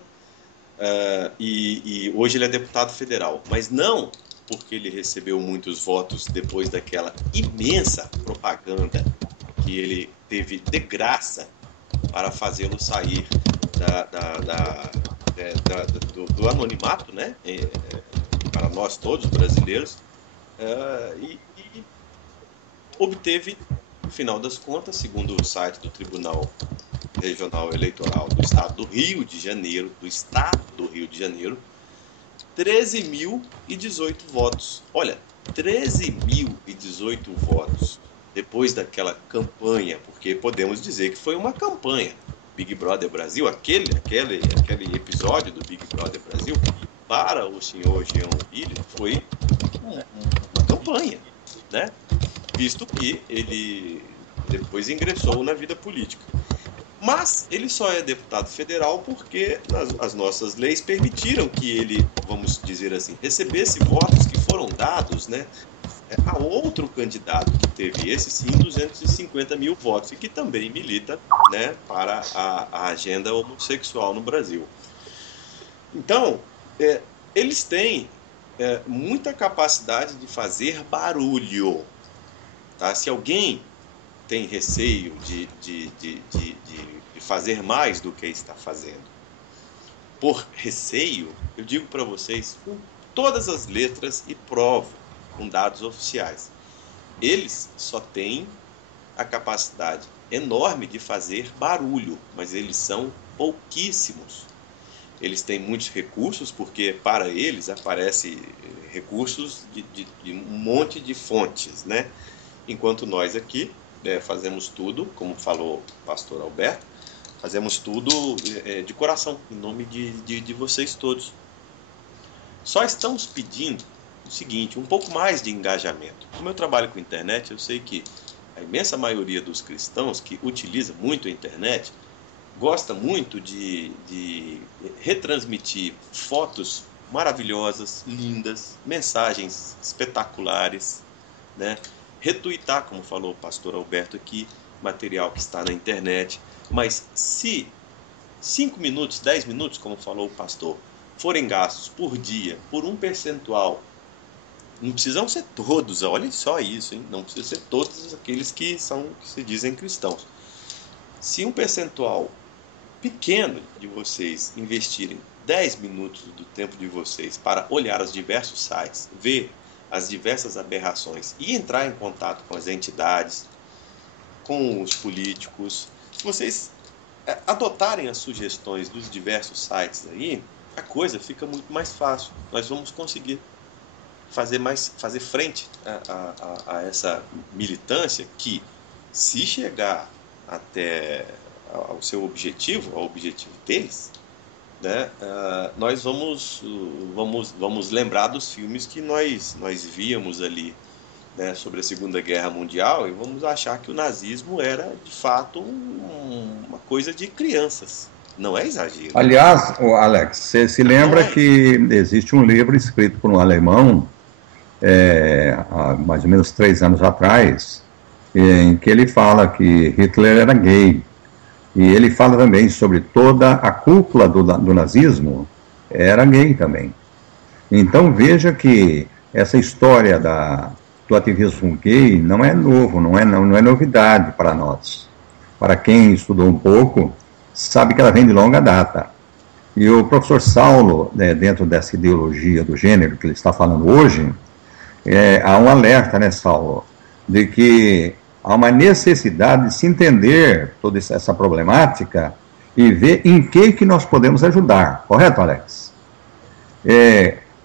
e hoje ele é deputado federal, mas não porque ele recebeu muitos votos depois daquela imensa propaganda que ele teve de graça para fazê-lo sair do anonimato, né, para nós todos brasileiros, e obteve, no final das contas, segundo o site do Tribunal Regional Eleitoral do Estado do Rio de Janeiro, 13.018 votos. Olha, 13.018 votos depois daquela campanha, porque podemos dizer que foi uma campanha. Big Brother Brasil, aquele episódio do Big Brother Brasil, para o senhor Jean Willis, foi uma campanha, né? Visto que ele depois ingressou na vida política. Mas ele só é deputado federal porque as nossas leis permitiram que ele, vamos dizer assim, recebesse votos que foram dados, né, a outro candidato que teve, esse sim, 250 mil votos, e que também milita, né, para a agenda homossexual no Brasil. Então, eles têm muita capacidade de fazer barulho. Tá? Se alguém tem receio de fazer mais do que está fazendo, por receio, eu digo para vocês com todas as letras e provo, com dados oficiais, eles só têm a capacidade enorme de fazer barulho, mas eles são pouquíssimos. Eles têm muitos recursos, porque para eles aparecem recursos de um monte de fontes, né? Enquanto nós aqui fazemos tudo, como falou o pastor Alberto, fazemos tudo de coração, em nome de vocês todos. Só estamos pedindo o seguinte, um pouco mais de engajamento. Como eu trabalho com internet, eu sei que a imensa maioria dos cristãos que utiliza muito a internet gosta muito de retransmitir fotos maravilhosas, lindas, mensagens espetaculares, né? Retuitar, como falou o pastor Alberto aqui, material que está na internet. Mas se 5 minutos, 10 minutos, como falou o pastor, forem gastos por dia, por um percentual, não precisam ser todos, olha só isso, hein? Não precisam ser todos aqueles que se dizem cristãos. Se um percentual pequeno de vocês investirem 10 minutos do tempo de vocês para olhar os diversos sites, ver as diversas aberrações e entrar em contato com as entidades, com os políticos, se vocês adotarem as sugestões dos diversos sites aí, a coisa fica muito mais fácil. Nós vamos conseguir fazer frente a essa militância que, se chegar até ao seu objetivo, ao objetivo deles, né, nós vamos lembrar dos filmes que nós víamos ali, né, sobre a Segunda Guerra Mundial, e vamos achar que o nazismo era, de fato, uma coisa de crianças. Não é exagero. Aliás, Alex, você se lembra que existe um livro escrito por um alemão, há mais ou menos 3 anos atrás, em que ele fala que Hitler era gay. E ele fala também sobre toda a cúpula do nazismo, era gay também. Então veja que essa história do ativismo gay não é novo, não é novidade para nós. Para quem estudou um pouco, sabe que ela vem de longa data. E o professor Saulo, dentro dessa ideologia do gênero que ele está falando hoje, há um alerta, né, Saulo, de que há uma necessidade de se entender toda essa problemática e ver em que nós podemos ajudar. Correto, Alex?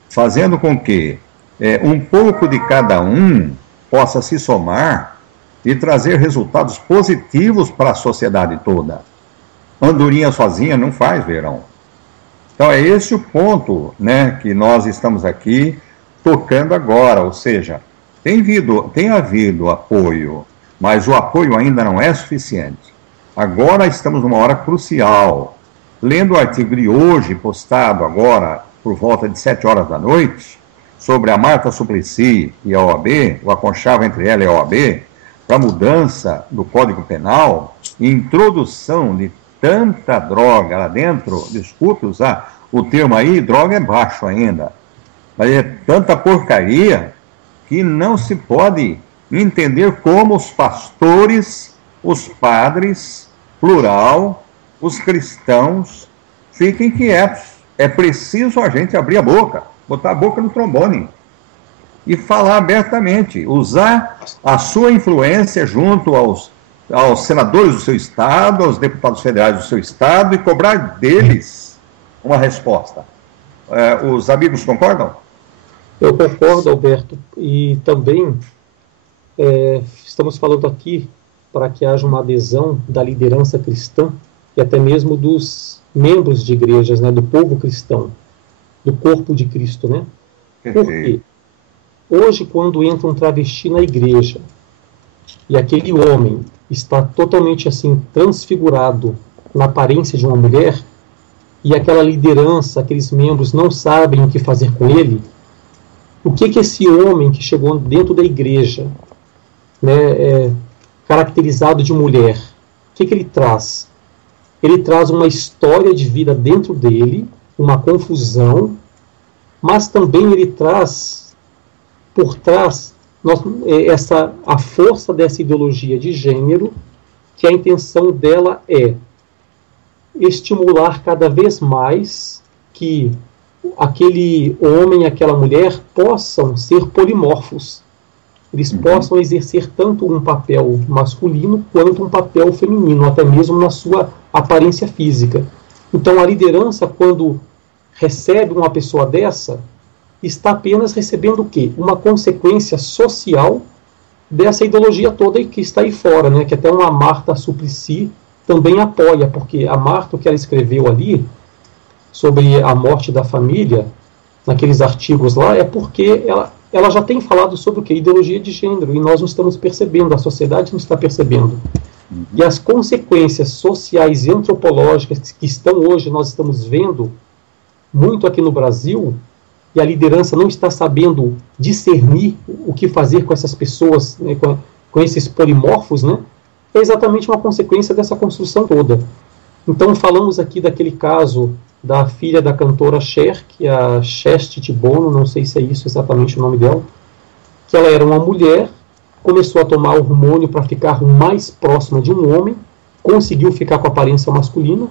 Fazendo com que um pouco de cada um possa se somar e trazer resultados positivos para a sociedade toda. Andorinha sozinha não faz verão. Então é esse o ponto, né, que nós estamos aqui tocando agora, ou seja, tem havido apoio, mas o apoio ainda não é suficiente. Agora estamos numa hora crucial. Lendo o artigo de hoje, postado agora por volta de 7 horas da noite, sobre a Marta Suplicy e a OAB, o aconchavo entre ela e a OAB, para a mudança do Código Penal e introdução de tanta droga lá dentro, desculpe usar o termo aí, droga é baixo ainda, mas é tanta porcaria que não se pode entender como os pastores, os padres, plural, os cristãos, fiquem quietos. É preciso a gente abrir a boca, botar a boca no trombone e falar abertamente, usar a sua influência junto aos senadores do seu estado, aos deputados federais do seu estado e cobrar deles uma resposta. Os amigos concordam? Eu concordo, Alberto, e também estamos falando aqui para que haja uma adesão da liderança cristã e até mesmo dos membros de igrejas, né, do povo cristão, do corpo de Cristo, né? Por quê? Hoje, quando entra um travesti na igreja e aquele homem está totalmente assim transfigurado na aparência de uma mulher e aquela liderança, aqueles membros não sabem o que fazer com ele, o que esse homem que chegou dentro da igreja, né, caracterizado de mulher, o que ele traz? Ele traz uma história de vida dentro dele, uma confusão, mas também ele traz por trás a força dessa ideologia de gênero, que a intenção dela é estimular cada vez mais que aquele homem e aquela mulher possam ser polimorfos. Eles possam exercer tanto um papel masculino quanto um papel feminino, até mesmo na sua aparência física. Então a liderança, quando recebe uma pessoa dessa, está apenas recebendo o quê? Uma consequência social dessa ideologia toda que está aí fora, né? Que até uma Marta Suplicy também apoia, porque a Marta, o que ela escreveu ali sobre a morte da família, naqueles artigos lá, é porque ela já tem falado sobre o quê? Ideologia de gênero, e nós não estamos percebendo, a sociedade não está percebendo. E as consequências sociais e antropológicas que estão hoje, nós estamos vendo muito aqui no Brasil, e a liderança não está sabendo discernir o que fazer com essas pessoas, né, com esses polimorfos, né, é exatamente uma consequência dessa construção toda. Então falamos aqui daquele caso da filha da cantora Cher, que é a Chastity Bono, não sei se é isso exatamente o nome dela, que ela era uma mulher, começou a tomar hormônio para ficar mais próxima de um homem, conseguiu ficar com a aparência masculina,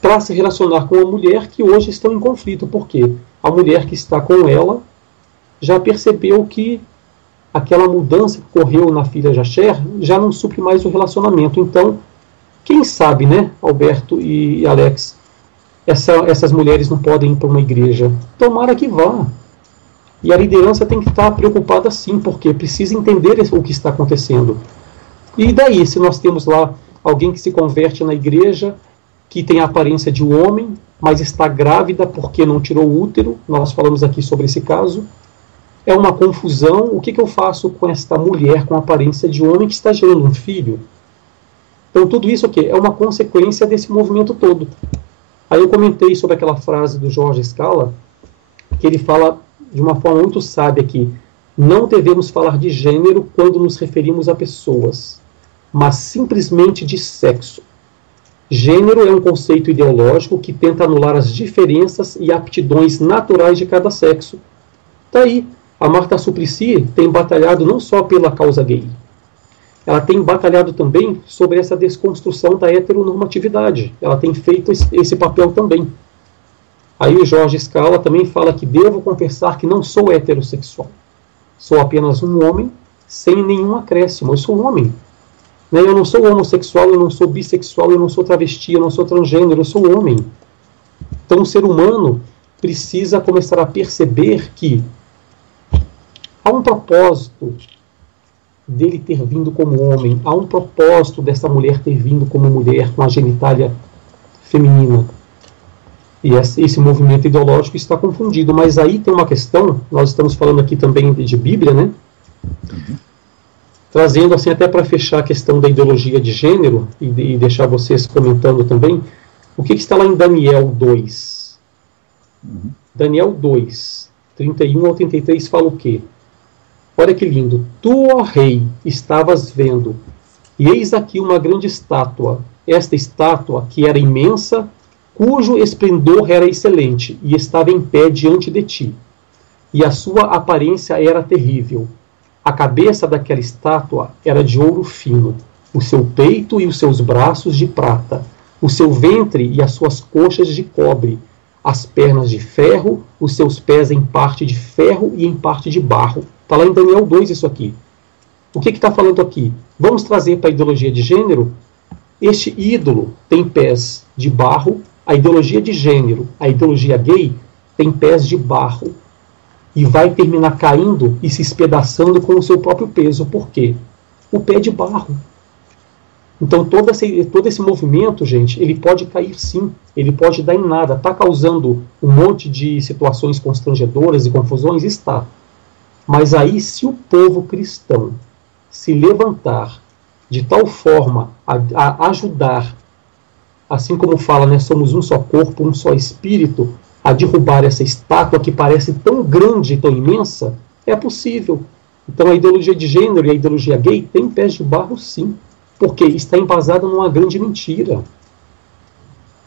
para se relacionar com uma mulher que hoje estão em conflito. Por quê? A mulher que está com ela já percebeu que aquela mudança que ocorreu na filha de Cher já não supre mais o relacionamento. Então, quem sabe, né, Alberto e Alex, essas mulheres não podem ir para uma igreja. Tomara que vá. E a liderança tem que estar preocupada sim, porque precisa entender o que está acontecendo. E daí, se nós temos lá alguém que se converte na igreja, que tem a aparência de um homem, mas está grávida porque não tirou o útero, nós falamos aqui sobre esse caso, é uma confusão. O que eu faço com esta mulher com a aparência de homem que está gerando um filho? Então tudo isso aqui é uma consequência desse movimento todo. Aí eu comentei sobre aquela frase do Jorge Scala, que ele fala de uma forma muito sábia que não devemos falar de gênero quando nos referimos a pessoas, mas simplesmente de sexo. Gênero é um conceito ideológico que tenta anular as diferenças e aptidões naturais de cada sexo. Daí, A Marta Suplicy tem batalhado não só pela causa gay, ela tem batalhado também sobre essa desconstrução da heteronormatividade. Ela tem feito esse papel também. Aí o Jorge Scala também fala que devo confessar que não sou heterossexual. Sou apenas um homem sem nenhum acréscimo. Eu sou um homem. Né? Eu não sou homossexual, eu não sou bissexual, eu não sou travesti, eu não sou transgênero, eu sou um homem. Então o ser humano precisa começar a perceber que há um propósito dele ter vindo como homem, há um propósito dessa mulher ter vindo como mulher, com a genitália feminina. E esse movimento ideológico está confundido. Mas aí tem uma questão, nós estamos falando aqui também de Bíblia, né? Trazendo assim até para fechar a questão da ideologia de gênero e deixar vocês comentando também, o que está lá em Daniel 2? Daniel 2, 31 ao 33 fala o quê? Olha que lindo. Tu, ó rei, estavas vendo, e eis aqui uma grande estátua. Esta estátua, que era imensa, cujo esplendor era excelente, e estava em pé diante de ti. E a sua aparência era terrível. A cabeça daquela estátua era de ouro fino, o seu peito e os seus braços de prata, o seu ventre e as suas coxas de cobre, as pernas de ferro, os seus pés em parte de ferro e em parte de barro. Está lá em Daniel 2 isso aqui. O que está falando aqui? Vamos trazer para a ideologia de gênero. Este ídolo tem pés de barro, a ideologia de gênero, a ideologia gay, tem pés de barro. E vai terminar caindo e se espedaçando com o seu próprio peso. Por quê? O pé de barro. Então todo esse movimento, gente, ele pode cair sim, ele pode dar em nada. Está causando um monte de situações constrangedoras e confusões? Está. Mas aí, se o povo cristão se levantar de tal forma a ajudar, assim como fala, né, somos um só corpo, um só espírito, a derrubar essa estátua que parece tão grande e tão imensa, é possível. Então a ideologia de gênero e a ideologia gay tem pés de barro sim, porque está embasada numa grande mentira.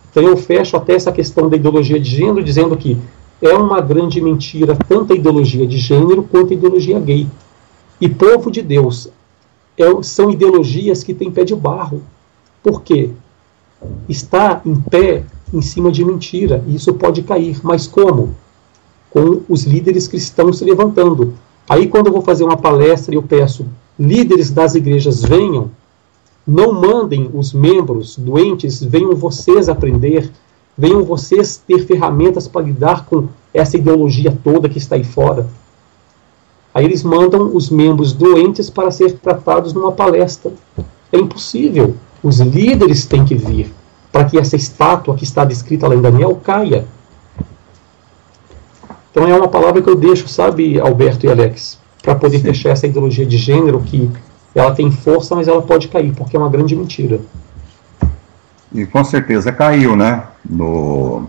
Então eu fecho até essa questão da ideologia de gênero dizendo que é uma grande mentira tanto a ideologia de gênero quanto a ideologia gay. E povo de Deus são ideologias que têm pé de barro. Por quê? Está em pé em cima de mentira, e isso pode cair. Mas como? Com os líderes cristãos se levantando. Aí quando eu vou fazer uma palestra e eu peço, líderes das igrejas venham, não mandem os membros doentes, venham vocês aprender, venham vocês ter ferramentas para lidar com essa ideologia toda que está aí fora. Aí eles mandam os membros doentes para ser tratados numa palestra. É impossível. Os líderes têm que vir para que essa estátua que está descrita lá em Daniel caia. Então é uma palavra que eu deixo, sabe, Alberto e Alex, para poder fechar essa ideologia de gênero que ela tem força, mas ela pode cair, porque é uma grande mentira. E com certeza caiu, né? O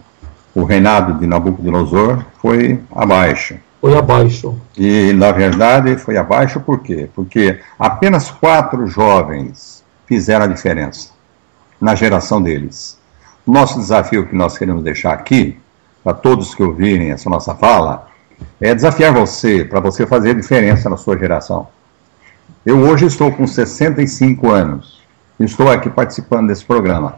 reinado de Nabucodonosor foi abaixo. Foi abaixo. E, na verdade, foi abaixo por quê? Porque apenas 4 jovens fizeram a diferença na geração deles. O nosso desafio que nós queremos deixar aqui, para todos que ouvirem essa nossa fala, é desafiar você, para você fazer a diferença na sua geração. Eu hoje estou com 65 anos, estou aqui participando desse programa.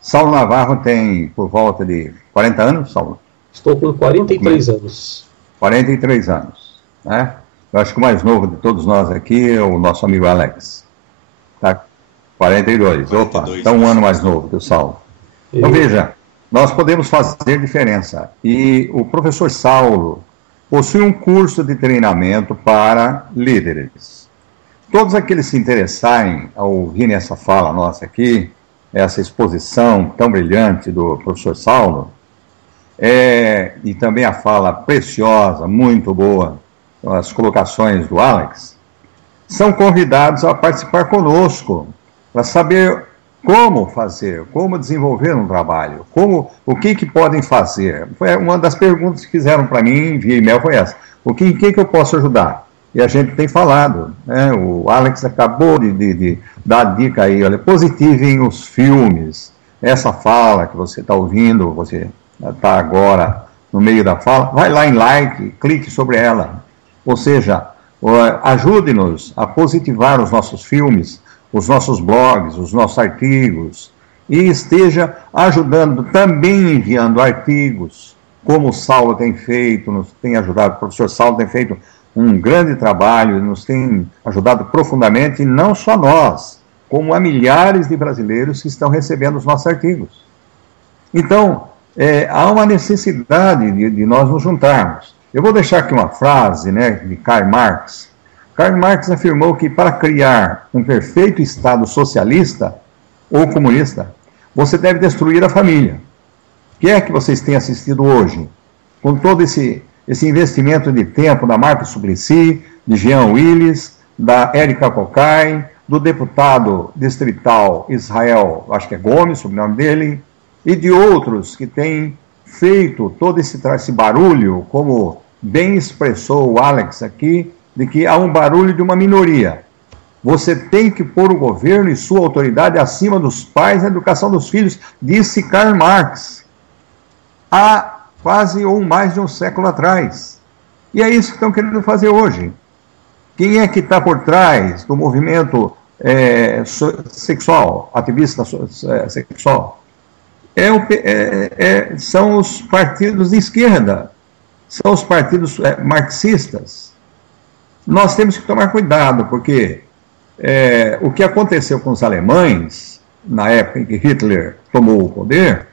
Saulo Navarro tem por volta de 40 anos, Saulo? Estou com 43 anos. 43 anos, né? Eu acho que o mais novo de todos nós aqui é o nosso amigo Alex. Tá? 42. Opa, está um ano mais novo que o Saulo. Então veja, nós podemos fazer diferença. E o professor Saulo possui um curso de treinamento para líderes. Todos aqueles que se interessarem ao ouvirem essa fala nossa aqui, essa exposição tão brilhante do professor Saulo, e também a fala preciosa, muito boa, as colocações do Alex, são convidados a participar conosco, para saber como fazer, como desenvolver um trabalho, o que podem fazer. Foi uma das perguntas que fizeram para mim via e-mail foi essa. O que eu posso ajudar? E a gente tem falado, né? O Alex acabou de dar a dica aí, olha, positivem os filmes. Essa fala que você está ouvindo, você está agora no meio da fala, vai lá em like, clique sobre ela. Ou seja, ajude-nos a positivar os nossos filmes, os nossos blogs, os nossos artigos, e esteja ajudando, também enviando artigos, como o Saulo tem feito, nos tem ajudado, o professor Saulo tem feito um grande trabalho, nos tem ajudado profundamente, e não só nós, como há milhares de brasileiros que estão recebendo os nossos artigos. Então, há uma necessidade de nós nos juntarmos. Eu vou deixar aqui uma frase, né, de Karl Marx. Karl Marx afirmou que para criar um perfeito Estado socialista ou comunista, você deve destruir a família. O que é que vocês têm assistido hoje? Com todo esse investimento de tempo da Marta Suplicy, de Jean Willis, da Érica Cocai, do deputado distrital Israel, acho que é Gomes, o sobrenome dele, e de outros que têm feito todo esse barulho, como bem expressou o Alex aqui, de que há um barulho de uma minoria. Você tem que pôr o governo e sua autoridade acima dos pais na educação dos filhos, disse Karl Marx, há quase ou mais de um século atrás. E é isso que estão querendo fazer hoje. Quem é que está por trás do movimento sexual, ativista sexual? São os partidos de esquerda, são os partidos marxistas. Nós temos que tomar cuidado, porque o que aconteceu com os alemães, na época em que Hitler tomou o poder,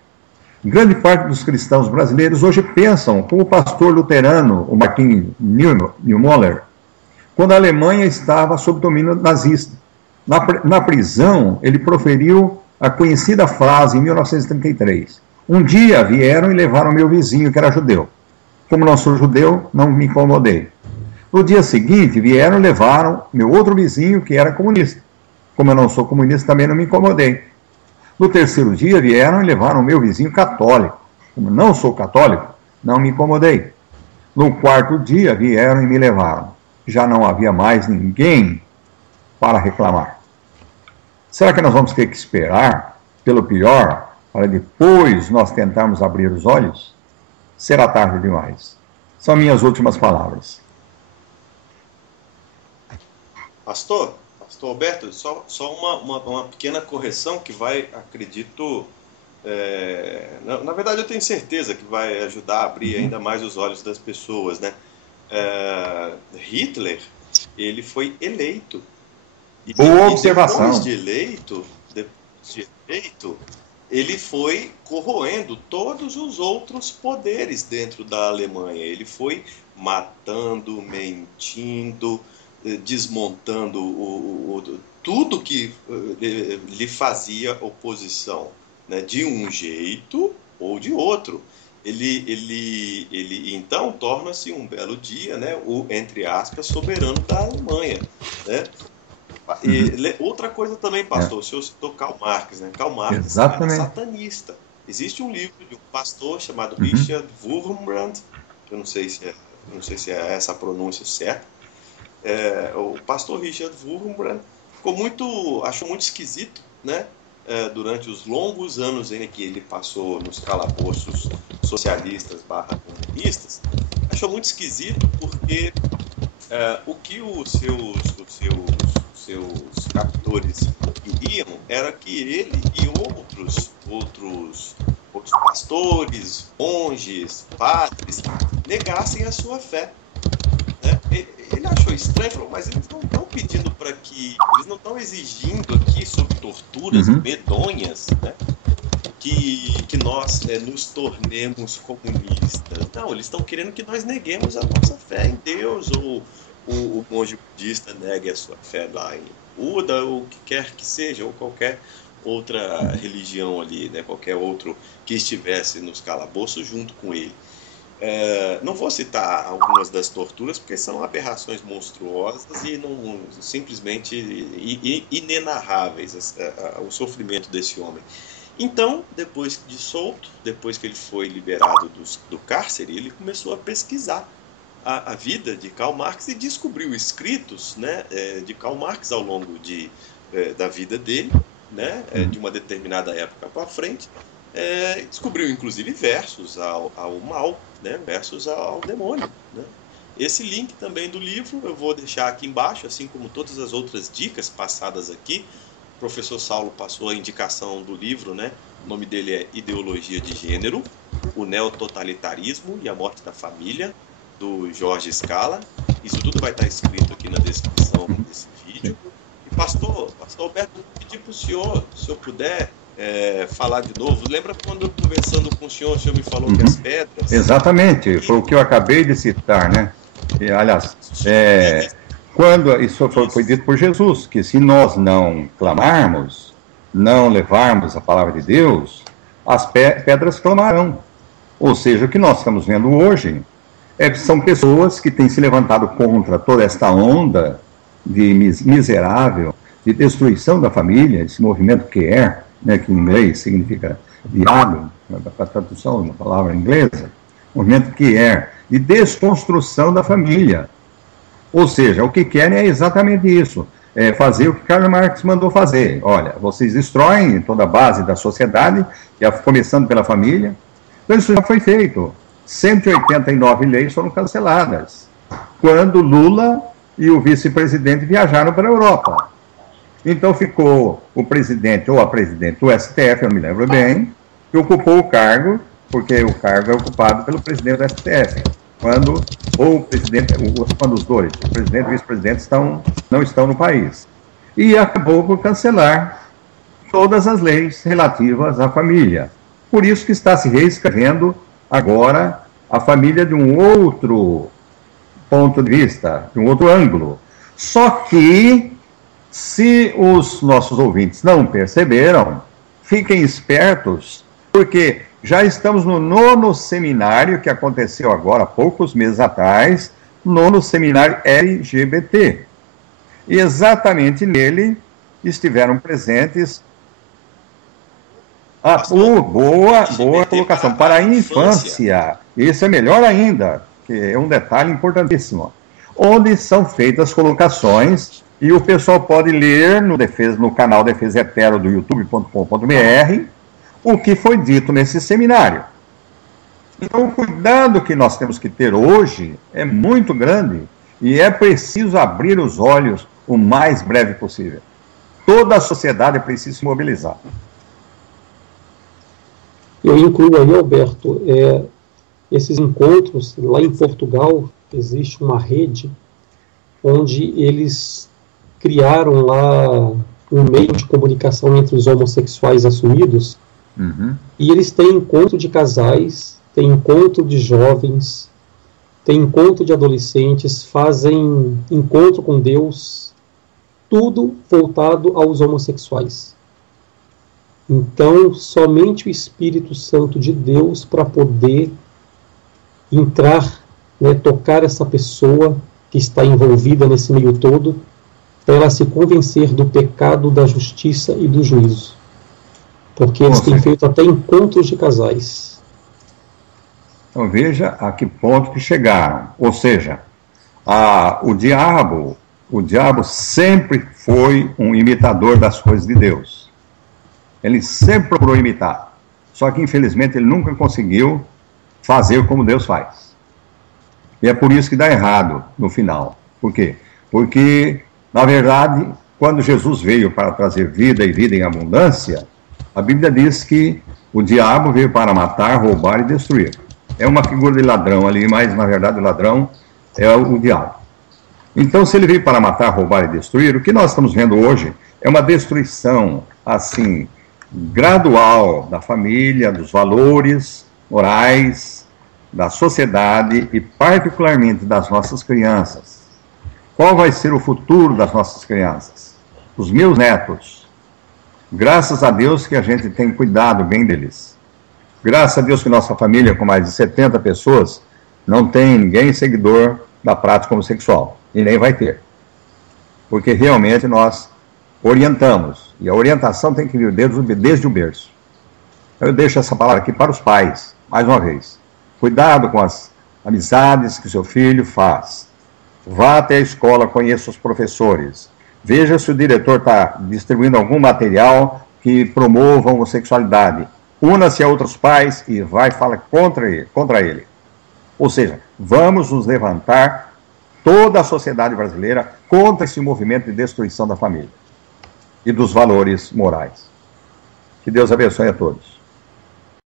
grande parte dos cristãos brasileiros hoje pensam como o pastor luterano, o Martin Niemöller, quando a Alemanha estava sob domínio nazista. Na prisão, ele proferiu a conhecida frase em 1933. Um dia vieram e levaram meu vizinho, que era judeu. Como não sou judeu, não me incomodei. No dia seguinte, vieram e levaram meu outro vizinho, que era comunista. Como eu não sou comunista, também não me incomodei. No terceiro dia, vieram e levaram meu vizinho católico. Como não sou católico, não me incomodei. No quarto dia, vieram e me levaram. Já não havia mais ninguém para reclamar. Será que nós vamos ter que esperar pelo pior para depois nós tentarmos abrir os olhos? Será tarde demais. São minhas últimas palavras. Pastor Alberto, só uma pequena correção que vai, acredito, na verdade eu tenho certeza que vai ajudar a abrir ainda mais os olhos das pessoas, né? Hitler, ele foi eleito. Boa observação. Depois de eleito, ele foi corroendo todos os outros poderes dentro da Alemanha. Ele foi matando, mentindo, desmontando tudo que lhe fazia oposição, né, de um jeito ou de outro. Ele então torna-se um belo dia, né, o, entre aspas, soberano da Alemanha, né? E, outra coisa também, pastor, o senhor citou Karl Marx, né? Karl Marx era satanista. Existe um livro de um pastor chamado Richard Wurmbrand, eu não sei se é essa a pronúncia certa. O pastor Richard Wurmbrand achou muito esquisito, né? Durante os longos anos em que ele passou nos calabouços socialistas / comunistas, achou muito esquisito porque o que os seus captores queriam era que ele e outros pastores, monges, padres, negassem a sua fé, né? Ele achou estranho, falou, mas eles não estão pedindo para que, eles não estão exigindo aqui, sob torturas medonhas, né, que nós nos tornemos comunistas. Não, eles estão querendo que nós neguemos a nossa fé em Deus, ou o monge budista negue a sua fé lá em Buda, ou o que quer que seja, ou qualquer outra religião ali, né, qualquer outro que estivesse nos calabouços junto com ele. Não vou citar algumas das torturas, porque são aberrações monstruosas e não, simplesmente inenarráveis o sofrimento desse homem. Então, depois de solto, depois que ele foi liberado do cárcere, ele começou a pesquisar a vida de Karl Marx e descobriu escritos, né, de Karl Marx ao longo da vida dele, né, de uma determinada época para frente. Descobriu inclusive versos ao mal, né, versos ao demônio, né? Esse link também do livro eu vou deixar aqui embaixo, assim como todas as outras dicas passadas aqui. O professor Saulo passou a indicação do livro, né? O nome dele é Ideologia de Gênero, o Neototalitarismo e a Morte da Família, do Jorge Scala. Isso tudo vai estar escrito aqui na descrição desse vídeo. E pastor Alberto, vou pedir para o senhor, se o senhor puder falar de novo. Lembra quando, conversando com o senhor me falou que as pedras... Exatamente, foi o que eu acabei de citar, né? E, aliás, quando isso foi dito por Jesus, que se nós não clamarmos, não levarmos a palavra de Deus, as pedras clamarão. Ou seja, o que nós estamos vendo hoje são pessoas que têm se levantado contra toda esta onda de miserável, de destruição da família, esse movimento care, né, que em inglês significa diabo, para a tradução de uma palavra inglesa, movimento care, de desconstrução da família. Ou seja, o que querem é exatamente isso, fazer o que Karl Marx mandou fazer. Olha, vocês destroem toda a base da sociedade, começando pela família. Então isso já foi feito. 189 leis foram canceladas, quando Lula e o vice-presidente viajaram para a Europa. Então ficou o presidente ou a presidente do STF, eu não me lembro bem, que ocupou o cargo, porque o cargo é ocupado pelo presidente do STF. Quando os dois, o presidente e o vice-presidente, não estão no país. E acabou por cancelar todas as leis relativas à família. Por isso que está se reescrevendo agora a família de um outro ponto de vista, de um outro ângulo. Só que, se os nossos ouvintes não perceberam, fiquem espertos, porque já estamos no 9º seminário, que aconteceu agora, há poucos meses atrás, 9º seminário LGBT. E exatamente nele estiveram presentes... boa colocação. Para a infância. Isso é melhor ainda, que é um detalhe importantíssimo. Onde são feitas colocações, e o pessoal pode ler no canal Defesa Hetero do youtube.com.br o que foi dito nesse seminário. Então, o cuidado que nós temos que ter hoje é muito grande, e é preciso abrir os olhos o mais breve possível. Toda a sociedade precisa se mobilizar. Eu incluo aí, Alberto, esses encontros. Lá em Portugal existe uma rede onde eles criaram lá um meio de comunicação entre os homossexuais assumidos. E eles têm encontro de casais, têm encontro de jovens, têm encontro de adolescentes, fazem encontro com Deus, tudo voltado aos homossexuais. Então, somente o Espírito Santo de Deus para poder entrar, né, tocar essa pessoa que está envolvida nesse meio todo, para ela se convencer do pecado, da justiça e do juízo. Porque eles têm feito até encontros de casais. Então veja a que ponto que chegaram. Ou seja, o diabo sempre foi um imitador das coisas de Deus. Ele sempre procurou imitar. Só que, infelizmente, ele nunca conseguiu fazer como Deus faz. E é por isso que dá errado no final. Por quê? Porque, na verdade, quando Jesus veio para trazer vida e vida em abundância, a Bíblia diz que o diabo veio para matar, roubar e destruir. É uma figura de ladrão ali, mas, na verdade, o ladrão é o diabo. Então, se ele veio para matar, roubar e destruir, o que nós estamos vendo hoje é uma destruição, assim, gradual da família, dos valores morais, da sociedade e, particularmente, das nossas crianças. Qual vai ser o futuro das nossas crianças? Os meus netos. Graças a Deus que a gente tem cuidado bem deles. Graças a Deus que nossa família, com mais de 70 pessoas, não tem ninguém seguidor da prática homossexual. E nem vai ter. Porque realmente nós orientamos. E a orientação tem que vir desde o berço. Eu deixo essa palavra aqui para os pais, mais uma vez. Cuidado com as amizades que seu filho faz. Vá até a escola, conheça os professores. Veja se o diretor está distribuindo algum material que promova a homossexualidade. Una-se a outros pais e vai falar contra ele. Ou seja, vamos nos levantar, toda a sociedade brasileira, contra esse movimento de destruição da família e dos valores morais. Que Deus abençoe a todos.